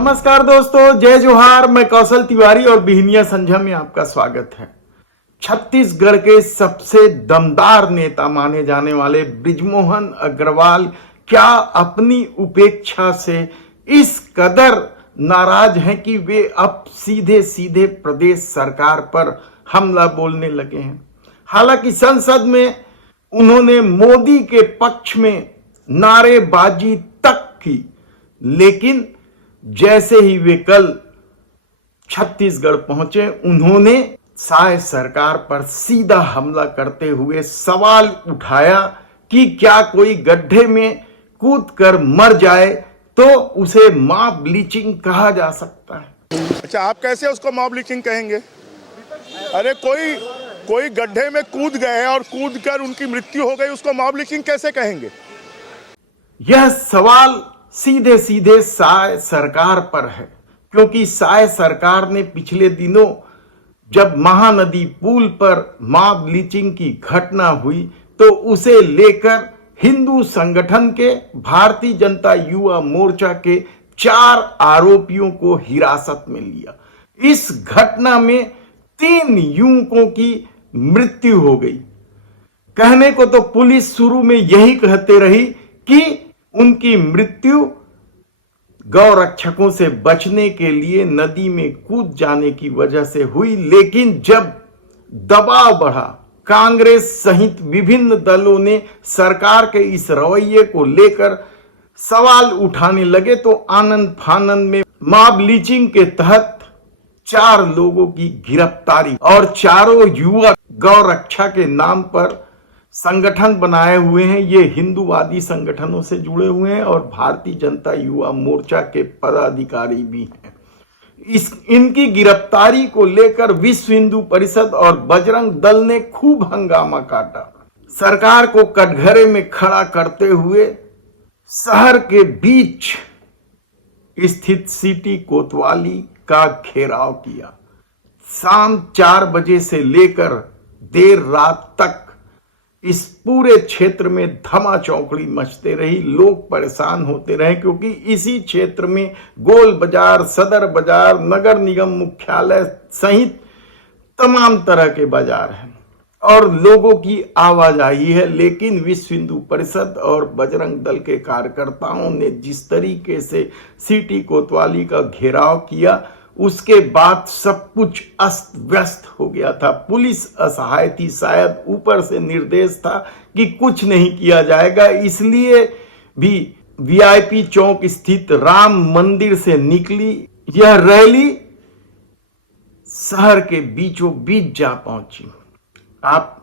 नमस्कार दोस्तों, जय जोहार। मैं कौशल तिवारी और बिहनिया संझा में आपका स्वागत है। छत्तीसगढ़ के सबसे दमदार नेता माने जाने वाले बृजमोहन अग्रवाल क्या अपनी उपेक्षा से इस कदर नाराज हैं कि वे अब सीधे सीधे प्रदेश सरकार पर हमला बोलने लगे हैं। हालांकि संसद में उन्होंने मोदी के पक्ष में नारेबाजी तक की, लेकिन जैसे ही वे कल छत्तीसगढ़ पहुंचे, उन्होंने साय सरकार पर सीधा हमला करते हुए सवाल उठाया कि क्या कोई गड्ढे में कूदकर मर जाए तो उसे मॉब लिंचिंग कहा जा सकता है। अच्छा, आप कैसे उसको मॉब लिंचिंग कहेंगे? अरे कोई गड्ढे में कूद गए और कूदकर उनकी मृत्यु हो गई, उसको मॉब लिंचिंग कैसे कहेंगे? यह सवाल सीधे सीधे साय सरकार पर है, क्योंकि साय सरकार ने पिछले दिनों जब महानदी पुल पर मॉब लिंचिंग की घटना हुई तो उसे लेकर हिंदू संगठन के भारतीय जनता युवा मोर्चा के 4 आरोपियों को हिरासत में लिया। इस घटना में 3 युवकों की मृत्यु हो गई। कहने को तो पुलिस शुरू में यही कहते रही कि उनकी मृत्यु गौरक्षकों से बचने के लिए नदी में कूद जाने की वजह से हुई, लेकिन जब दबाव बढ़ा, कांग्रेस सहित विभिन्न दलों ने सरकार के इस रवैये को लेकर सवाल उठाने लगे तो आनंद फानंद में मॉब लिंचिंग के तहत 4 लोगों की गिरफ्तारी और चारों युवक गौरक्षा के नाम पर संगठन बनाए हुए हैं। ये हिंदूवादी संगठनों से जुड़े हुए हैं और भारतीय जनता युवा मोर्चा के पदाधिकारी भी हैं। इनकी गिरफ्तारी को लेकर विश्व हिंदू परिषद और बजरंग दल ने खूब हंगामा काटा। सरकार को कटघरे में खड़ा करते हुए शहर के बीच स्थित सिटी कोतवाली का घेराव किया। शाम 4 बजे से लेकर देर रात तक इस पूरे क्षेत्र में धमा चौकड़ी मचते रही। लोग परेशान होते रहे, क्योंकि इसी क्षेत्र में गोल बाजार, सदर बाजार, नगर निगम मुख्यालय सहित तमाम तरह के बाजार हैं और लोगों की आवाजाही है। लेकिन विश्व हिंदू परिषद और बजरंग दल के कार्यकर्ताओं ने जिस तरीके से सिटी कोतवाली का घेराव किया, उसके बाद सब कुछ अस्त व्यस्त हो गया था। पुलिस असहाय थी, शायद ऊपर से निर्देश था कि कुछ नहीं किया जाएगा, इसलिए भी वीआईपी चौक स्थित राम मंदिर से निकली यह रैली शहर के बीचों बीच जा पहुंची।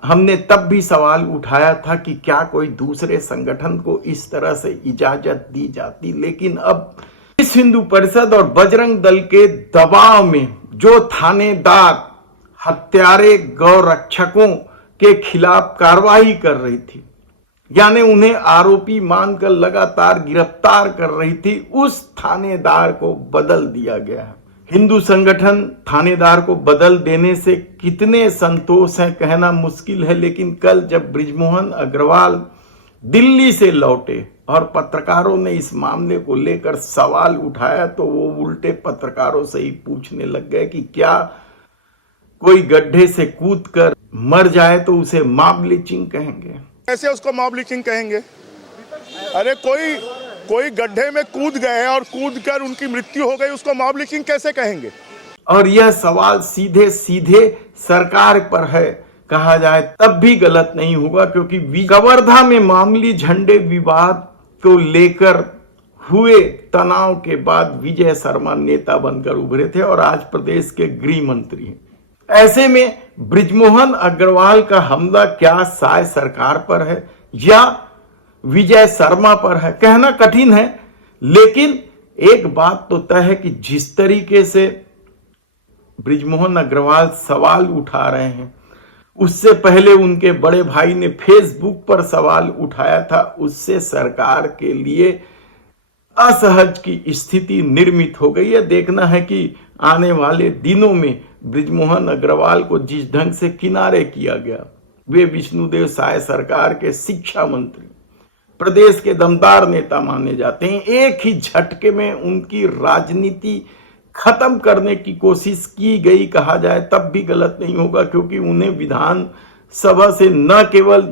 हमने तब भी सवाल उठाया था कि क्या कोई दूसरे संगठन को इस तरह से इजाजत दी जाती, लेकिन अब इस हिंदू परिषद और बजरंग दल के दबाव में जो थानेदार हत्यारे गौरक्षकों के खिलाफ कार्रवाई कर रही थी, यानी उन्हें आरोपी मानकर लगातार गिरफ्तार कर रही थी, उस थानेदार को बदल दिया गया है। हिंदू संगठन थानेदार को बदल देने से कितने संतोष हैं कहना मुश्किल है, लेकिन कल जब बृजमोहन अग्रवाल दिल्ली से लौटे और पत्रकारों ने इस मामले को लेकर सवाल उठाया तो वो उल्टे पत्रकारों से ही पूछने लग गए कि क्या कोई गड्ढे से कूदकर मर जाए तो उसे मॉब लिंचिंग कहेंगे? कैसे उसको मॉब लिंचिंग कहेंगे? अरे कोई गड्ढे में कूद गए और कूदकर उनकी मृत्यु हो गई, उसको मॉब लिंचिंग कैसे कहेंगे? और यह सवाल सीधे सीधे सरकार पर है कहा जाए तब भी गलत नहीं होगा, क्योंकि कवर्धा में मामूली झंडे विवाद को लेकर हुए तनाव के बाद विजय शर्मा नेता बनकर उभरे थे और आज प्रदेश के गृह मंत्री हैं। ऐसे में बृजमोहन अग्रवाल का हमला क्या साय सरकार पर है या विजय शर्मा पर है, कहना कठिन है। लेकिन एक बात तो तय है कि जिस तरीके से बृजमोहन अग्रवाल सवाल उठा रहे हैं, उससे पहले उनके बड़े भाई ने फेसबुक पर सवाल उठाया था, उससे सरकार के लिए असहज की स्थिति निर्मित हो गई है। देखना है कि आने वाले दिनों में बृजमोहन अग्रवाल को जिस ढंग से किनारे किया गया, वे विष्णुदेव साय सरकार के शिक्षा मंत्री, प्रदेश के दमदार नेता माने जाते हैं। एक ही झटके में उनकी राजनीति खत्म करने की कोशिश की गई कहा जाए तब भी गलत नहीं होगा, क्योंकि उन्हें विधानसभा से न केवल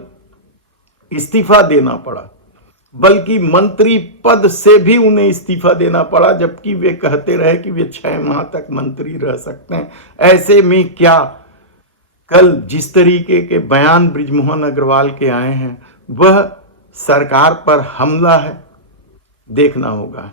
इस्तीफा देना पड़ा बल्कि मंत्री पद से भी उन्हें इस्तीफा देना पड़ा, जबकि वे कहते रहे कि वे 6 माह तक मंत्री रह सकते हैं। ऐसे में क्या कल जिस तरीके के बयान बृजमोहन अग्रवाल के आए हैं वह सरकार पर हमला है? देखना होगा।